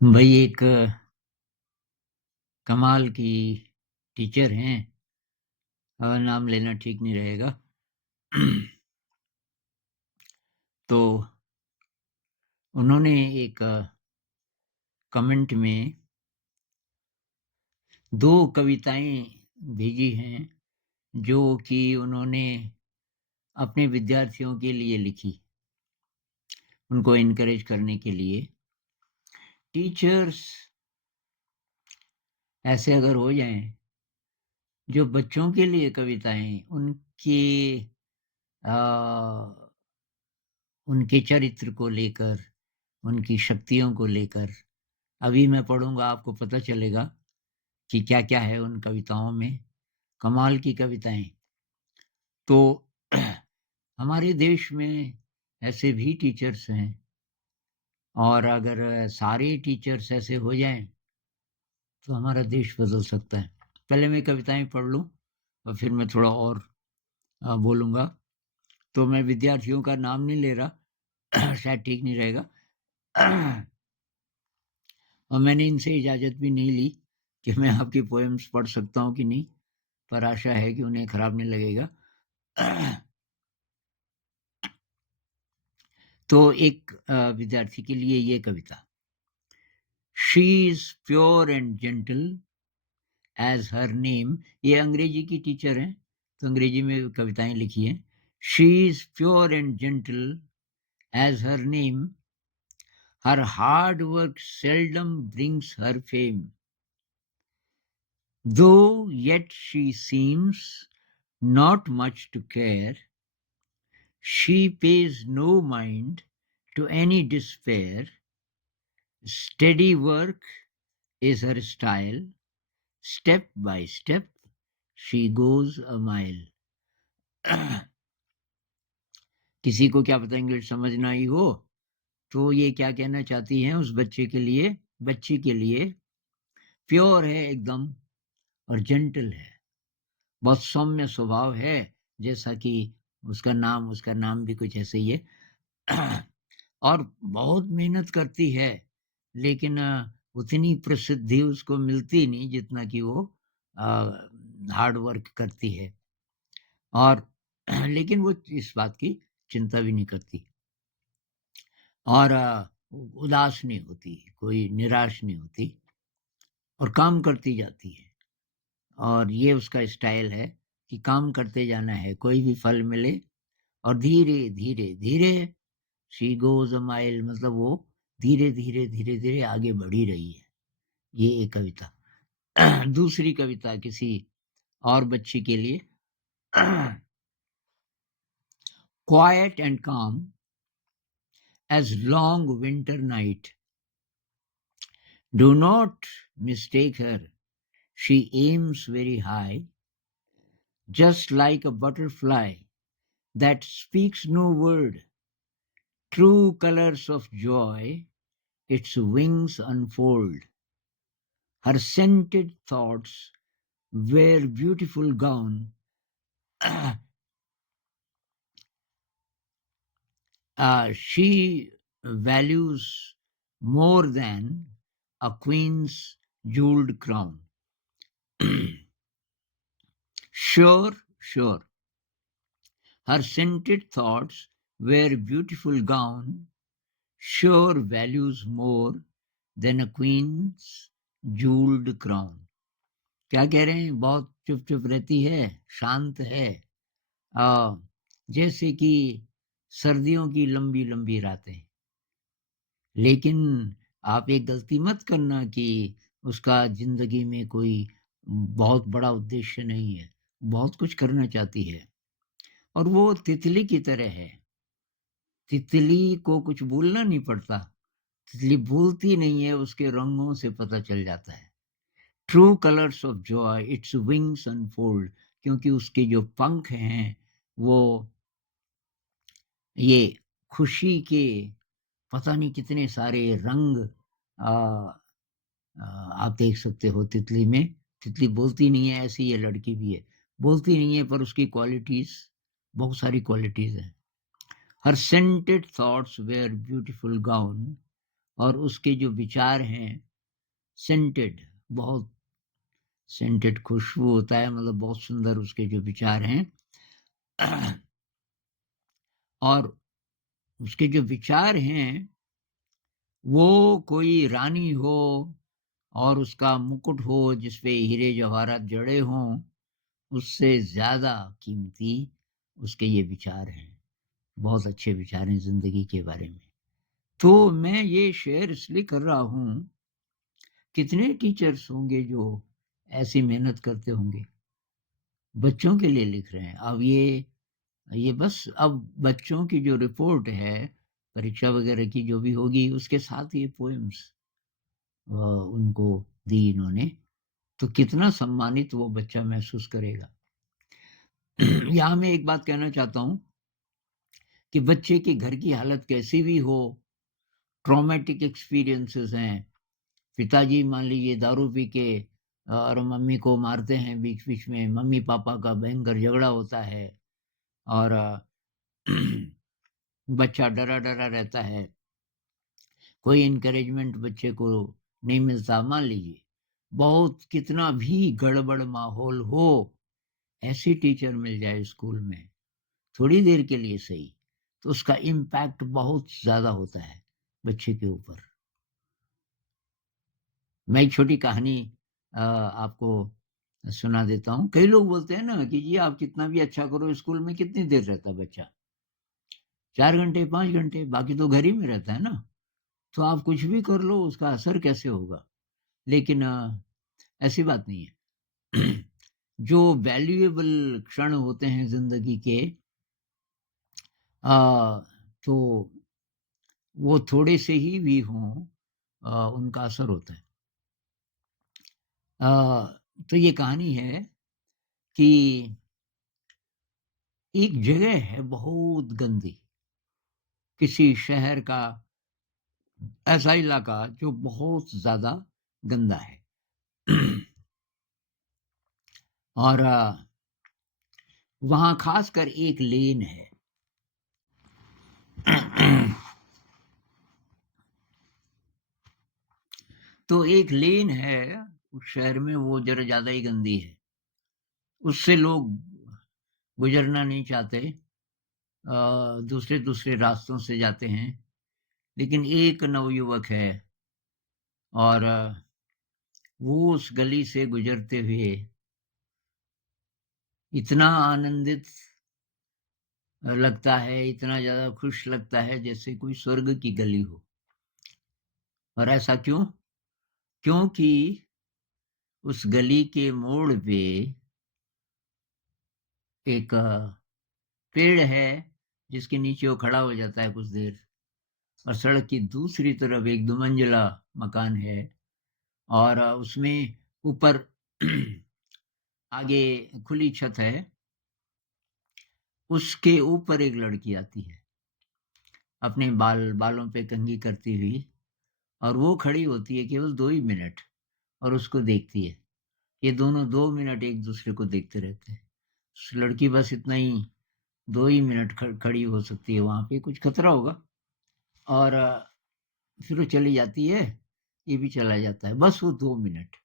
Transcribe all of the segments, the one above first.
भाई एक कमाल की टीचर हैं। नाम लेना ठीक नहीं रहेगा। तो उन्होंने एक कमेंट में 2 कविताएं भेजी हैं जो कि उन्होंने अपने विद्यार्थियों के लिए लिखी, उनको एनकरेज करने के लिए। टीचर्स ऐसे अगर हो जाएं जो बच्चों के लिए कविताएं आ, उनके चरित्र को लेकर, उनकी शक्तियों को लेकर, अभी मैं पढ़ूंगा आपको पता चलेगा कि क्या-क्या है उन कविताओं में, कमाल की कविताएं। तो हमारे देश में ऐसे भी टीचर्स हैं, और अगर सारे टीचर्स ऐसे हो जाएं तो हमारा देश बदल सकता है। पहले मैं कविताएं पढ़ लूं और फिर मैं थोड़ा और बोलूंगा। तो मैं विद्यार्थियों का नाम नहीं ले रहा, शायद ठीक नहीं रहेगा। और मैंने इनसे इजाज़त भी नहीं ली कि मैं आपकी पोएम्स पढ़ सकता हूँ कि नहीं, पर आशा है कि उन्हें खराब नहीं लगेगा। तो एक विद्यार्थी के लिए ये कविता। She is pure and gentle as her name. ये अंग्रेजी की टीचर हैं, तो अंग्रेजी में कविताएं लिखी हैं। She is pure and gentle as her name, her hard work seldom brings her fame, though yet she seems not much to care. She pays no mind to any despair. Steady work is her style. Step by step, she goes a mile. किसी को क्या पता English समझना ही हो, तो ये क्या कहना चाहती हैं उस बच्चे के लिए, बच्ची के लिए। प्योर है एकदम और जेंटल है, बहुत सौम्य स्वभाव है, जैसा कि उसका नाम भी कुछ ऐसे ही है। और बहुत मेहनत करती है, लेकिन उतनी प्रसिद्धि उसको मिलती नहीं जितना कि वो हार्ड वर्क करती है। और लेकिन वो इस बात की चिंता भी नहीं करती, और उदास नहीं होती, कोई निराश नहीं होती, और काम करती जाती है। और ये उसका स्टाइल है कि काम करते जाना है, कोई भी फल मिले, और धीरे धीरे धीरे शी गोज अ माइल, मतलब वो धीरे धीरे धीरे धीरे आगे बढ़ी रही है। ये एक कविता। दूसरी कविता किसी और बच्ची के लिए। क्वाइट एंड काम as long winter night. Do not mistake her, she aims very high, just like a butterfly that speaks no word. True colors of joy its wings unfold. Her scented thoughts wear beautiful gown. She values more than a queen's jeweled crown. Sure, sure. Her scented thoughts wear beautiful gown, sure values more than a queen's jeweled crown. क्या कह रहे हैं? बहुत चुप चुप रहती है, शांत है, जैसे कि सर्दियों की लंबी लंबी रातें। लेकिन आप एक गलती मत करना कि उसका जिंदगी में कोई बहुत बड़ा उद्देश्य नहीं है, बहुत कुछ करना चाहती है, और वो तितली की तरह है। तितली को कुछ बोलना नहीं पड़ता, तितली बोलती नहीं है, उसके रंगों से पता चल जाता है। True colours of Joy its wings unfold, क्योंकि उसके जो पंख हैं वो ये खुशी के पता नहीं कितने सारे रंग आ, आप देख सकते हो तितली में। तितली बोलती नहीं है, ऐसी ये लड़की भी है, बोलती नहीं है, पर उसकी क्वालिटीज, बहुत सारी क्वालिटीज हैं। Her scented thoughts were beautiful gown, और उसके जो विचार हैं सेंटेड, बहुत सेंटेड खुशबू होता है, मतलब बहुत सुंदर उसके जो विचार हैं। और उसके जो विचार हैं वो कोई रानी हो और उसका मुकुट हो जिसपे हीरे जवाहरात जड़े हों, उससे ज़्यादा कीमती उसके ये विचार हैं। बहुत अच्छे विचार हैं ज़िंदगी के बारे में। तो मैं ये शेयर इसलिए कर रहा हूँ, कितने टीचर्स होंगे जो ऐसी मेहनत करते होंगे, बच्चों के लिए लिख रहे हैं। अब ये बस अब बच्चों की जो रिपोर्ट है, परीक्षा वगैरह की जो भी होगी, उसके साथ ये पोएम्स उनको दी इन्होंने, तो कितना सम्मानित वो बच्चा महसूस करेगा। यहाँ मैं एक बात कहना चाहता हूँ कि बच्चे के घर की हालत कैसी भी हो, ट्रॉमेटिक एक्सपीरियंसेस हैं, पिताजी मान लीजिए दारू पी के और मम्मी को मारते हैं बीच-बीच में, मम्मी-पापा का भयंकर झगड़ा होता है और बच्चा डरा-डरा रहता है, कोई एनकरेजमेंट बच्चे को नहीं मिलता। मान लीजिए बहुत कितना भी गड़बड़ माहौल हो, ऐसी टीचर मिल जाए स्कूल में, थोड़ी देर के लिए सही, तो उसका इम्पैक्ट बहुत ज़्यादा होता है बच्चे के ऊपर। मैं एक छोटी कहानी आपको सुना देता हूँ। कई लोग बोलते हैं ना कि जी आप कितना भी अच्छा करो, स्कूल में कितनी देर रहता है बच्चा? 4 घंटे, 5 घंटे, बाकी तो घर ही में रहता है ना। तो आप कुछ भी कर लो, उसका असर कैसे होगा? लेकिन ऐसी बात नहीं है। जो वैल्यूएबल क्षण होते हैं ज़िंदगी के, तो वो थोड़े से ही भी हों, उनका असर होता है। तो ये कहानी है कि एक जगह है बहुत गंदी, किसी शहर का ऐसा इलाका जो बहुत ज़्यादा गंदा है। और वहाँ ख़ासकर एक लेन है। तो एक लेन है उस शहर में, वो ज़रा ज़्यादा ही गंदी है। उससे लोग गुज़रना नहीं चाहते, दूसरे-दूसरे रास्तों से जाते हैं। लेकिन एक नवयुवक है और वो उस गली से गुज़रते हुए इतना आनंदित लगता है, इतना ज़्यादा खुश लगता है जैसे कोई स्वर्ग की गली हो। और ऐसा क्यों? क्योंकि उस गली के मोड़ पे एक पेड़ है जिसके नीचे वो खड़ा हो जाता है कुछ देर, और सड़क की दूसरी तरफ एक दुमंजिला मकान है और उसमें ऊपर आगे खुली छत है, उसके ऊपर एक लड़की आती है अपने बालों पे कंघी करती हुई, और वो खड़ी होती है केवल 2 ही मिनट और उसको देखती है। ये दोनों 2 मिनट एक दूसरे को देखते रहते हैं। उस लड़की बस इतना ही 2 ही मिनट खड़ी हो सकती है वहाँ पे, कुछ खतरा होगा, और फिर वो चली जाती है, ये भी चला जाता है। बस वो 2 मिनट।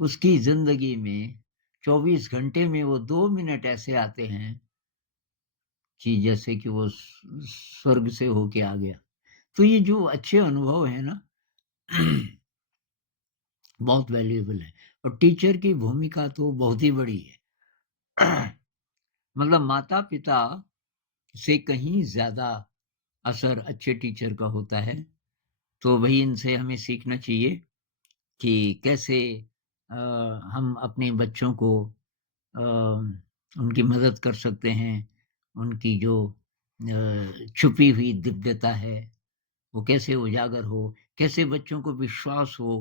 उसकी ज़िंदगी में 24 घंटे में वो 2 मिनट ऐसे आते हैं कि जैसे कि वो स्वर्ग से होके आ गया। तो ये जो अच्छे अनुभव हैं ना, बहुत वैल्यूएबल है, और टीचर की भूमिका तो बहुत ही बड़ी है। मतलब माता-पिता से कहीं ज़्यादा असर अच्छे टीचर का होता है। तो वही इनसे हमें सीखना चाहिए कि कैसे अ, हम अपने बच्चों को अ, उनकी मदद कर सकते हैं। उनकी जो छुपी हुई दिव्यता है, वो कैसे उजागर हो, कैसे बच्चों को विश्वास हो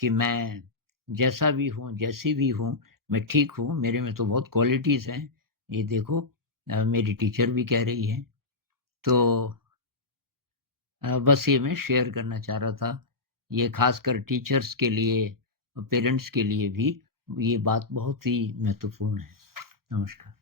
कि मैं जैसा भी हूँ, जैसी भी हूँ, मैं ठीक हूँ, मेरे में तो बहुत क्वालिटीज़ हैं, ये देखो मेरी टीचर भी कह रही है। तो बस ये मैं शेयर करना चाह रहा था। ये ख़ासकर टीचर्स के लिए और पेरेंट्स के लिए भी ये बात बहुत ही महत्वपूर्ण है। नमस्कार।